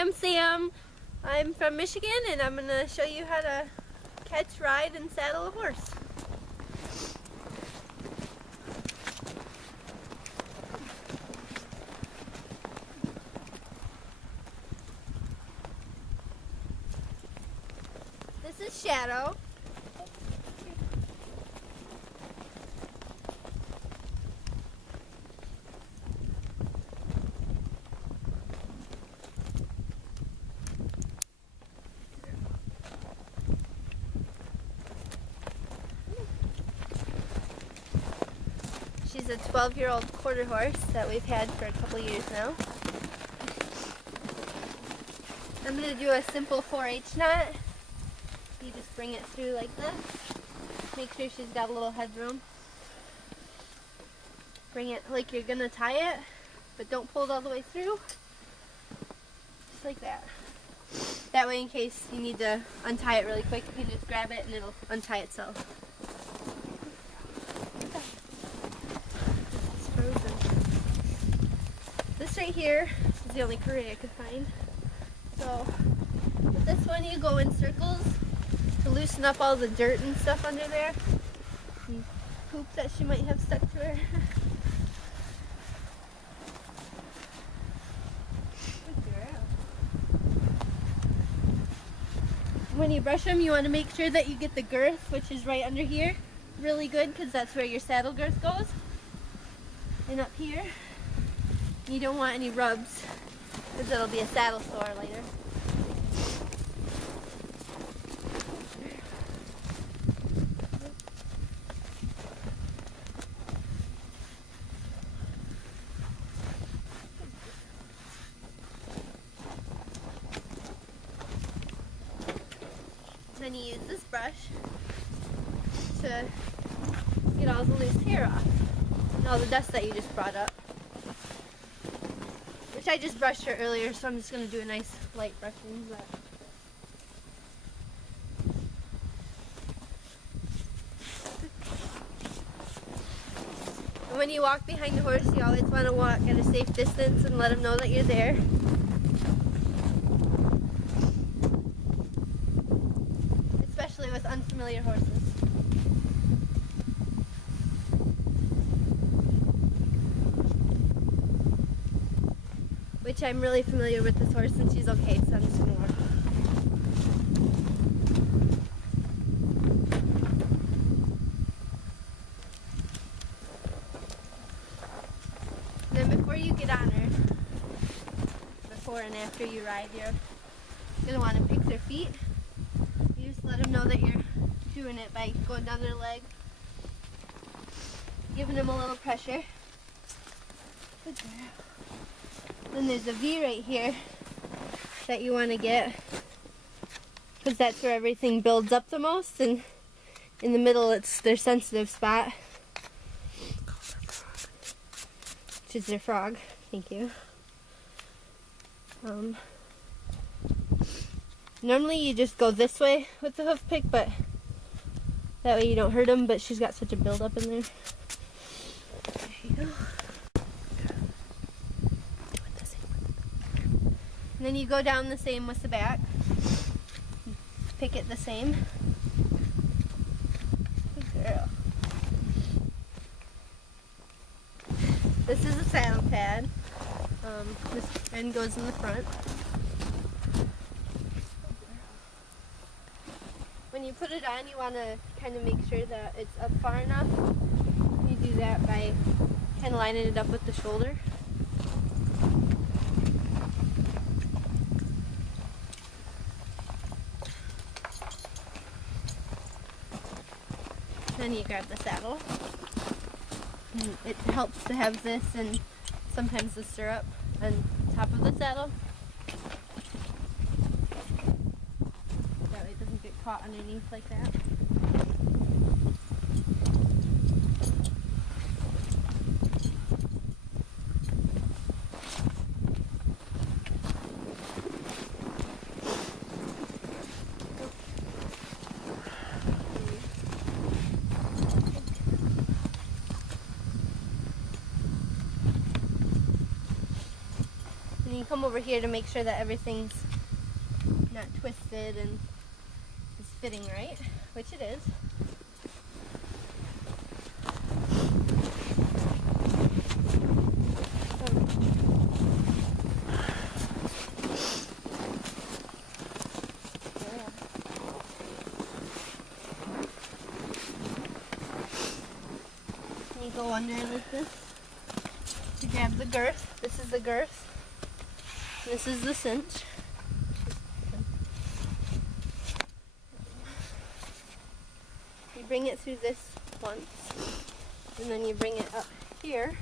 I'm Sam. I'm from Michigan and I'm going to show you how to catch, ride, and saddle a horse. This is Shadow. She's a 12-year-old quarter horse that we've had for a couple years now. I'm going to do a simple 4-H knot. You just bring it through like this. Make sure she's got a little headroom. Bring it like you're going to tie it, but don't pull it all the way through. Just like that. That way, in case you need to untie it really quick, you can just grab it and it'll untie itself. This right here is the only curry I could find. So with this one you go in circles to loosen up all the dirt and stuff under there. And poop that she might have stuck to her. When you brush them, you want to make sure that you get the girth, which is right under here, really good, because that's where your saddle girth goes. And up here. You don't want any rubs, because it'll be a saddle sore later. Then you use this brush to get all the loose hair off and all the dust that you just brought up. Which I just brushed her earlier, so I'm just going to do a nice light brushing. But and when you walk behind the horse, you always want to walk at a safe distance and let him know that you're there. Especially with unfamiliar horses. Which I'm really familiar with this horse and she's okay, so I'm just going to walk. Then before you get on her, before and after you ride, you're going to want to pick their feet. You just let them know that you're doing it by going down their leg, giving them a little pressure. Good girl. Then there's a V right here that you want to get, because that's where everything builds up the most, and in the middle it's their sensitive spot, which is their frog. Thank you. Normally you just go this way with the hoof pick, but that way you don't hurt them, but she's got such a build-up in there. There you go. And then you go down the same with the back. Pick it the same. Good girl. This is a saddle pad. This end goes in the front. When you put it on, you want to kind of make sure that it's up far enough. You do that by kind of lining it up with the shoulder. Then you grab the saddle. And it helps to have this and sometimes the stirrup on top of the saddle. That way it doesn't get caught underneath like that. come over here to make sure that everything's not twisted and is fitting right, which it is. You go under like this to grab the girth. This is the girth. This is the cinch. You bring it through this once, and then you bring it up here.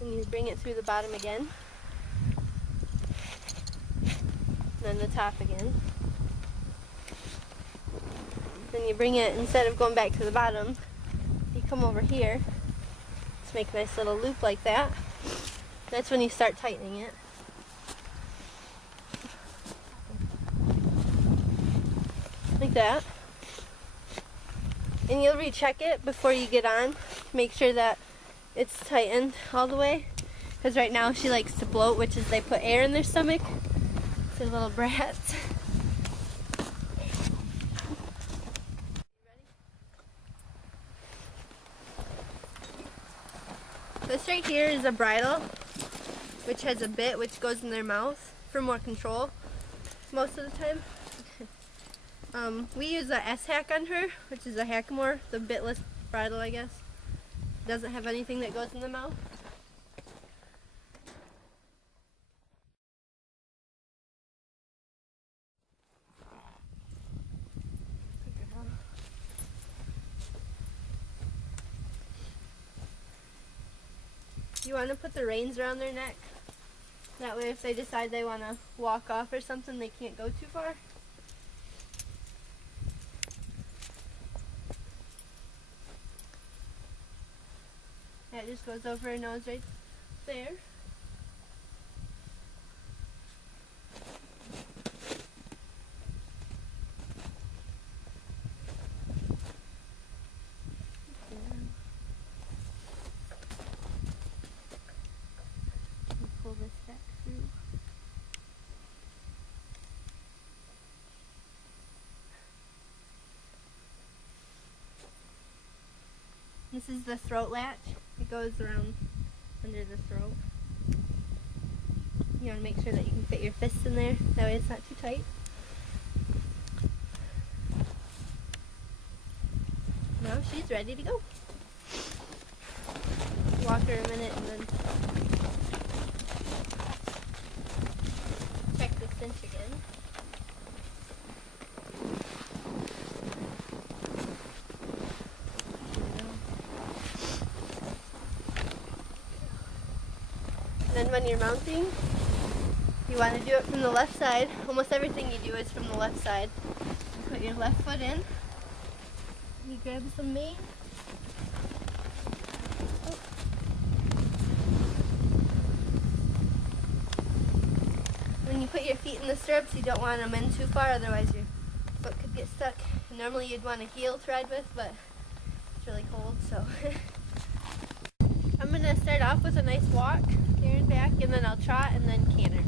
And you bring it through the bottom again. Then the top again. Then you bring it, instead of going back to the bottom, you come over here. Just make a nice little loop like that. That's when you start tightening it. Like that. And you'll recheck it before you get on. Make sure that it's tightened all the way. Because right now she likes to bloat, which is they put air in their stomach. They're little brats. This right here is a bridle, which has a bit which goes in their mouth for more control most of the time. We use a S-Hack on her, which is a Hackamore, the bitless bridle, I guess. Doesn't have anything that goes in the mouth. You want to put the reins around their neck. That way if they decide they want to walk off or something, they can't go too far. That just goes over her nose right there. Pull this back through. This is the throat latch. It goes around under the throat. You want to make sure that you can fit your fists in there. That way it's not too tight. Now she's ready to go. Walk her a minute and then check the cinch again. Then when you're mounting, you want to do it from the left side. Almost everything you do is from the left side. You put your left foot in. You grab some mane. When you put your feet in the stirrups, you don't want them in too far, otherwise your foot could get stuck. Normally you'd want a heel to ride with, but it's really cold, so. I'm going to start off with a nice walk there and back, and then I'll trot and then canter.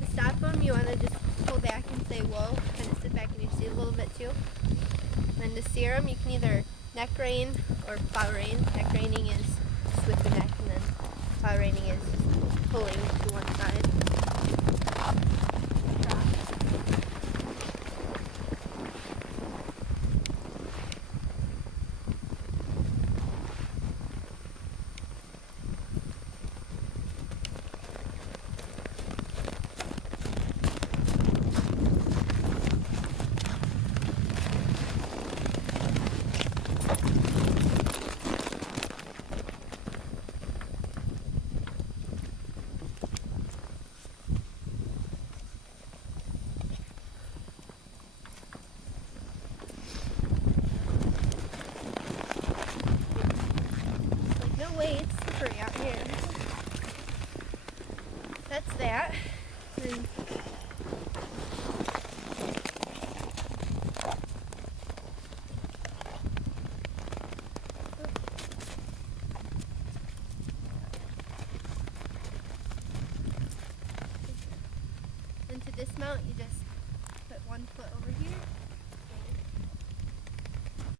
To stop them, you want to just pull back and say whoa, kind of sit back in your seat a little bit too. And to steer them, you can either neck rein or plow rein. Neck reining is just with the neck, and then plow reining is just pulling to one side. that's that. And and to dismount, you just put one foot over here.